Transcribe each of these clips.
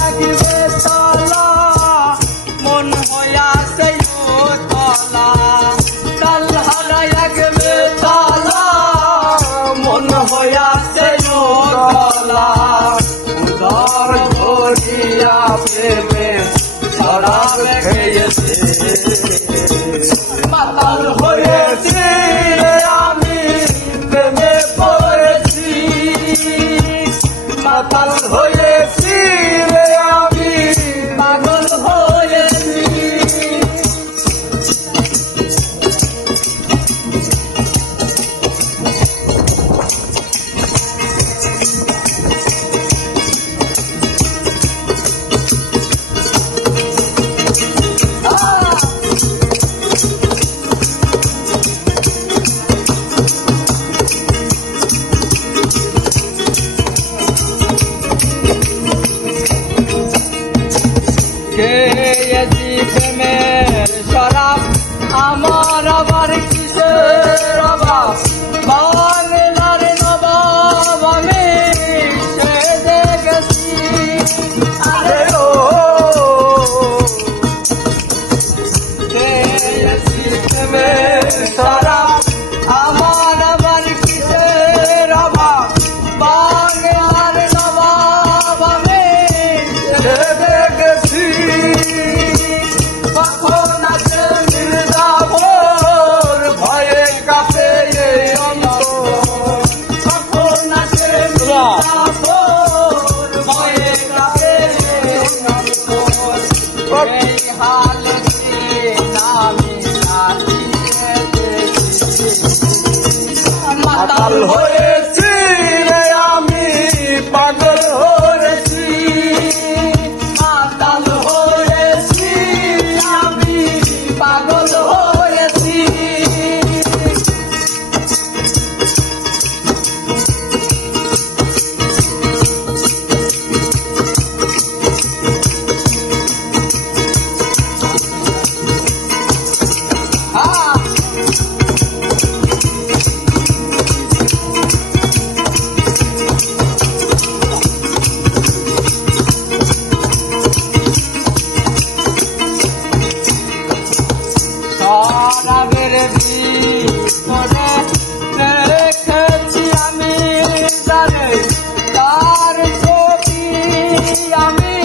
একবে তলা মন হইয়াছে তলা তাল হারা একবে তলা মন হইয়াছে তলা উদর ধরিয়া প্রেমে ছড়াবে খেয়েছে মাতাল হয়েছি আমি প্রেমে পড়েছি মাতাল হয়েছি আমি পাগল হয়েছি প্রেমের শরাব আমার আবার কিসের অভাব বাংলার নবাব আমি সেজে গেছি আরে ও প্রেমের শরাব আমার আবার কিসের অভাব বাংলার নবাব আমি সেজে গেছি কখন আছে মির্জাফর ভয়ে কাঁপে অন্তর কখন আছে মির্জাফর ভয়ে কাঁপে অন্তর এই হালে নামি মাতাল হয়েছি আমি পাগল হয়েছি মাতাল হয়েছি আমি পাগল হয়েছি শরাবের ভিতরে রেখেছি আমি তারে তার ছবি আমি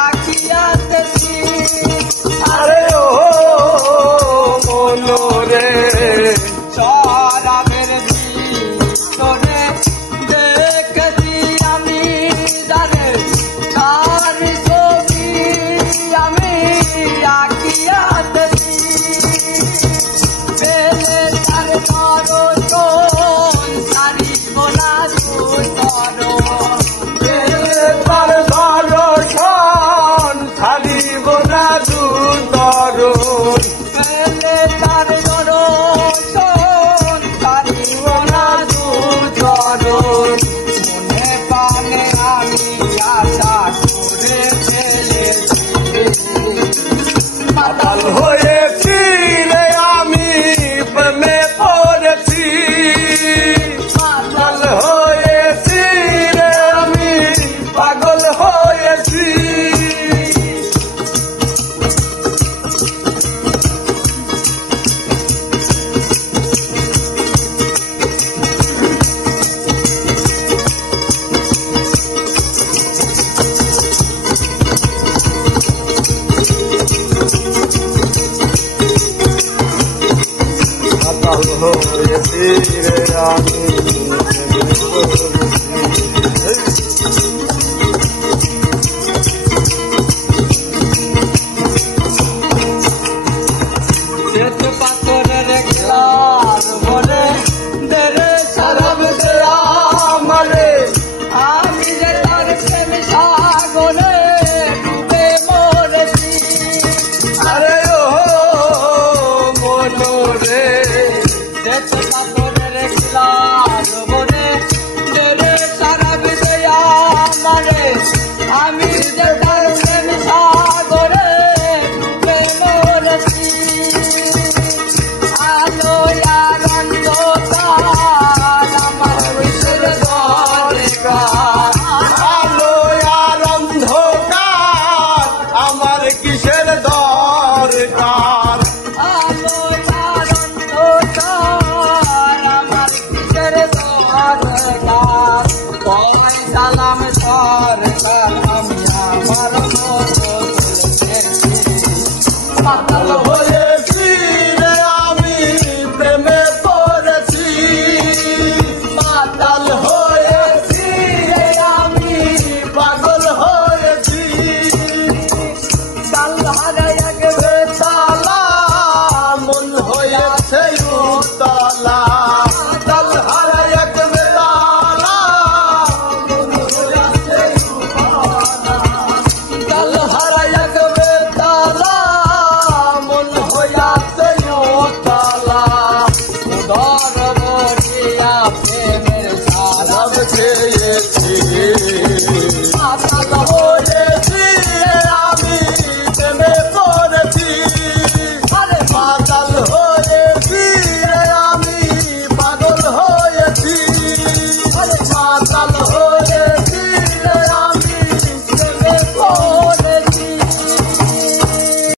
আঁকিয়াতেছি আরে ও মনোরে শরাবের ভিতরে রেখেছি আমি তারে তার ছবি আমি আঁকিয়াতেছি মনে পানে আমি আশা করে ফেলেছি মাতাল হয়েছি আমি প্রেমে পড়েছি মাতাল হয়েছি আমি পাগল হয়েছি